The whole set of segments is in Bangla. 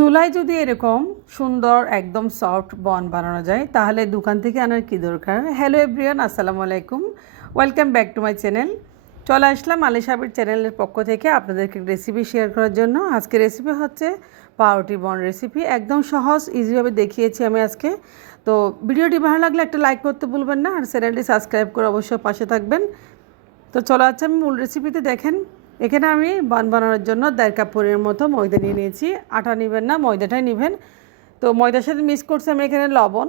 চুলায় যদি এরকম সুন্দর একদম সফট বন বানানো যায়, তাহলে দোকান থেকে আনার কি দরকার? হ্যালো এভরিওয়ান আসসালামু আলাইকুম। Welcome back to my channel চলে আসলাম আলি সাহেবের চ্যানেলের পক্ষ থেকে আপনাদেরকে রেসিপি শেয়ার করার জন্য। আজকে রেসিপি হচ্ছে পাউরুটি বন রেসিপি একদম সহজ ইজিভাবে দেখিয়েছি আমি আজকে। তো ভিডিওটি ভালো লাগলে একটা লাইক করতে ভুলবেন না, আর চ্যানেলটি সাবস্ক্রাইব করে অবশ্যই পাশে থাকবেন। তো চলো আচ্ছা আমি মূল রেসিপিতে দেখেন। এখানে আমি বান বানানোর জন্য দেড় কাপ পরিমাণ মতো ময়দা নিয়ে নিয়েছি। আটা নেবেন না, ময়দাটাই নেবেন। তো ময়দার সাথে মিক্স করছি আমি এখানে লবণ।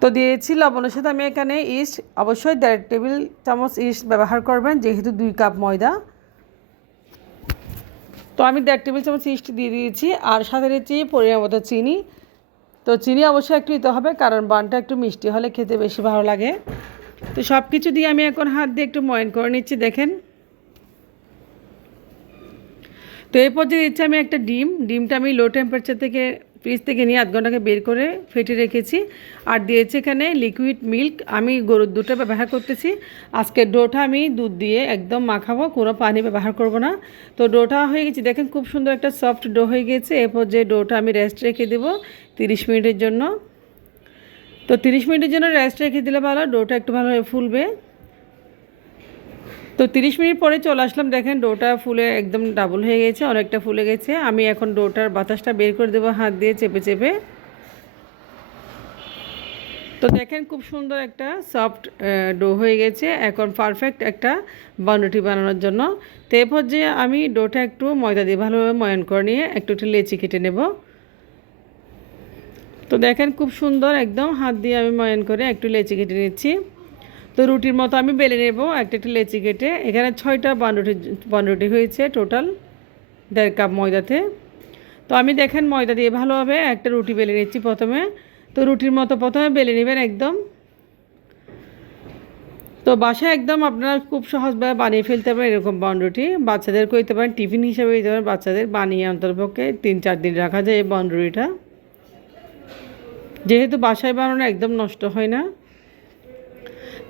তো দিয়েছি লবণের সাথে আমি এখানে ইস্ট, অবশ্যই দেড় টেবিল চামচ ইস্ট ব্যবহার করবেন, যেহেতু দুই কাপ ময়দা। তো আমি দেড় টেবিল চামচ ইস্ট দিয়ে দিয়েছি, আর সাথে দিয়েছি পরিমাণ মতো চিনি। তো চিনি অবশ্যই একটু দিতে হবে, কারণ বানটা একটু মিষ্টি হলে খেতে বেশি ভালো লাগে। তো সব কিছু দিয়ে আমি এখন হাত দিয়ে একটু ময়ন করে নিচ্ছি, দেখেন। তো এই পর্যায়ে দিচ্ছি আমি একটা ডিম, ডিমটা আমি লো টেম্পারেচার থেকে ফ্রিজ থেকে নিয়ে আধ ঘন্টাকে বের করে ফেটে রেখেছি। আর দিয়েছি এখানে লিকুইড মিল্ক আমি গরুর দুধটা ব্যবহার করতেছি। আজকে ডোটা আমি দুধ দিয়ে একদম মাখাবো, কোনো পানি ব্যবহার করব না। তো ডোটা হয়ে গেছে, দেখেন খুব সুন্দর একটা সফট ডো হয়ে গেছে। এরপর যে ডোটা আমি রেস্ট রেখে দেবো তিরিশ মিনিটের জন্য। তো তিরিশ মিনিটের জন্য রেস্ট রেখে দিলে ভালো, ডোটা একটু ভালোভাবে ফুলবে। তো তিরিশ মিনিট পরে চলে আসলাম, দেখেন ডোটা ফুলে একদম ডাবল হয়ে গেছে, অনেকটা ফুলে গেছে। আমি এখন ডোটার বাতাসটা বের করে দেবো, হাত দিয়ে চেপে চেপে। তো দেখেন খুব সুন্দর একটা সফট ডো হয়ে গেছে, এখন পারফেক্ট একটা বানুটি বানানোর জন্য। তো এরপর যে আমি ডোটা একটু ময়দা দিয়ে ভালোভাবে ময়ন করে নিয়ে একটু একটু লেচি কেটে নেব। তো দেখেন খুব সুন্দর একদম, হাত দিয়ে আমি ময়ন করে একটু লেচি কেটে নিচ্ছি। তো রুটির মতো আমি বেলে নেব একটা একটা লেচি কেটে। এখানে ছয়টা বানরুটি বানরুটি হয়েছে টোটাল দেড় কাপ ময়দাতে। তো আমি দেখেন ময়দা দিয়ে ভালোভাবে একটা রুটি বেলে নিচ্ছি প্রথমে। তো রুটির মতো প্রথমে বেলে নেবেন একদম। তো বাসায় একদম আপনারা খুব সহজভাবে বানিয়ে ফেলতে পারেন এরকম বনরুটি বাচ্চাদের করতে পারেন, টিফিন হিসাবে দিতে পারেন, বাচ্চাদের বানিয়ে অন্তর্পক্ষে তিন চার দিন রাখা যায় এই বনরুটিটা যেহেতু বাসায় বানানো একদম নষ্ট হয় না।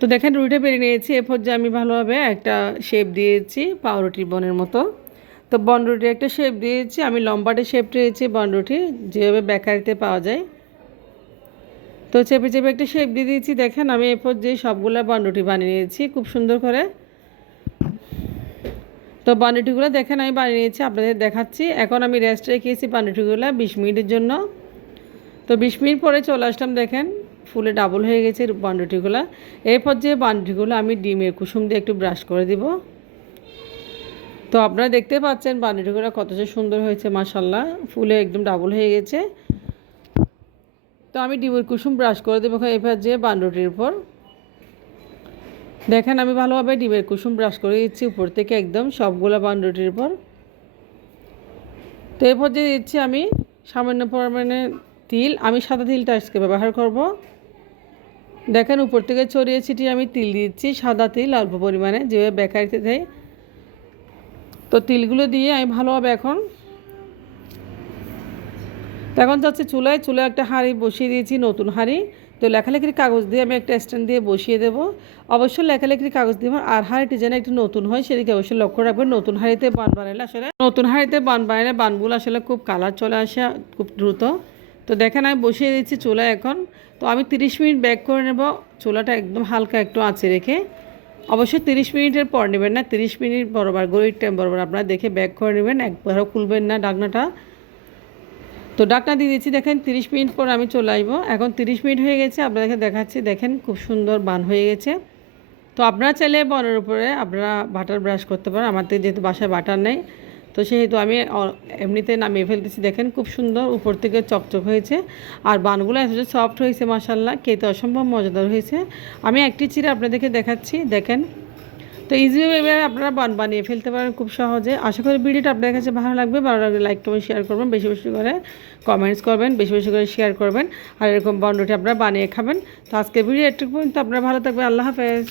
তো দেখেন রুটিটা বেরিয়ে নিয়েছি, এরপর যে আমি ভালোভাবে একটা শেপ দিয়েছি, পাউরুটির বনের মতো। তো বনরুটি একটা শেপ দিয়েছি, আমি লম্বাটে শেপ দিয়েছি বনরুটি যেভাবে বেকারিতে পাওয়া যায়। তো চেপে চেপে একটা শেপ দিয়ে দিয়েছি, দেখেন আমি এরপর যে সবগুলো বনরুটি বানিয়ে নিয়েছি, খুব সুন্দর করে। তো বানুটিগুলো দেখেন আমি বানিয়ে নিয়েছি, আপনাদের দেখাচ্ছি। এখন আমি রেস্ট রেখেছি বানুটিগুলো বিশ মিনিটের জন্য। তো বিশ মিনিট পরে চলে আসলাম, দেখেন। ফুলে ডাবল হয়ে গেছে বান্ডুটিগুলো এরপর যে বান্ডুটিগুলো আমি ডিমের কুসুম দিয়ে একটু ব্রাশ করে দিব। তো আপনারা দেখতে পাচ্ছেন বান্ডুটিগুলো কতটা সুন্দর হয়েছে মাসাল্লাহ ফুলে একদম ডাবল হয়ে গেছে। তো আমি ডিমের কুসুম ব্রাশ করে দেবো এবার যে বান্ডুটির উপর। দেখেন আমি ভালোভাবে ডিমের কুসুম ব্রাশ করে দিচ্ছি উপর থেকে একদম সবগুলো বান্ডুটির উপর। তো এরপর যে দিচ্ছি আমি সামান্য পরিমাণে তিল, আমি সাদা তিলটা আজকে ব্যবহার করব। দেখেন, উপর থেকে ছড়িয়ে ছিটিয়ে আমি তিল দিচ্ছি, সাদা তিল অল্প পরিমাণে, যেভাবে বেকারিতে দেয়। তো তিলগুলো দিয়ে আমি ভালোভাবে এখন এখন যাচ্ছে চুলায় চুলায় একটা হাঁড়ি বসিয়ে দিয়েছি, নতুন হাঁড়ি। তো লেখালেখির কাগজ দিয়ে আমি একটা স্ট্যান্ড দিয়ে বসিয়ে দেব। অবশ্য লেখালেখির কাগজ দিব আর হাঁড়িটি যেন একটু নতুন হয়, সেদিকে অবশ্যই লক্ষ্য রাখবেন, নতুন হাঁড়িতে বান বানালে আসলে, নতুন হাঁড়িতে বান বানালে বানগুলো আসলে খুব কালার চলে আসে, খুব দ্রুত। তো দেখেন আমি বসিয়ে দিচ্ছি চুলা এখন। তো আমি 30 মিনিট ব্যাক করে নেব। চুলাটা একদম হালকা একটু আঁচে রেখে। অবশ্যই 30 মিনিটের পর নেবেন না। 30 মিনিট বরাবর গরিব টাইম বরাবর আপনারা দেখে ব্যাক করে নেবেন। একবারও খুলবেন না ডাকনাটা। তো ডাকনা দিয়ে দিচ্ছি, দেখেন 30 মিনিট পর আমি চলে আসব। এখন 30 মিনিট হয়ে গেছে, আপনাদেরকে দেখাচ্ছি। দেখেন খুব সুন্দর বান হয়ে গেছে। তো আপনারা চাইলে বনের উপরে আপনারা বাটার ব্রাশ করতে পারেন। আমার যেহেতু বাসায় বাটার নেই। তো সেহেতু আমি এমনিতে নামিয়ে ফেলতেছি। দেখেন খুব সুন্দর, উপর থেকে চকচক হয়েছে। আর বানগুলো এত সফট হয়েছে মাসাল্লাহ খেতে অসম্ভব মজাদার হয়েছে। আমি একটি চিড়ে আপনাদেরকে দেখাচ্ছি, দেখেন। তো ইজিভাবে আপনারা বান বানিয়ে ফেলতে পারেন খুব সহজে। আশা করি ভিডিওটা আপনাদের কাছে ভালো লাগবে। ভালো লাগলে লাইক কমেন্ট শেয়ার করবেন। বেশি বেশি করে কমেন্টস করবেন, বেশি বেশি করে শেয়ার করবেন। আর এরকম বন্ডটি আপনারা বানিয়ে খাবেন। তো আজকে ভিডিও একটু পর্যন্ত আপনারা ভালো থাকবেন। আল্লাহ হাফেজ।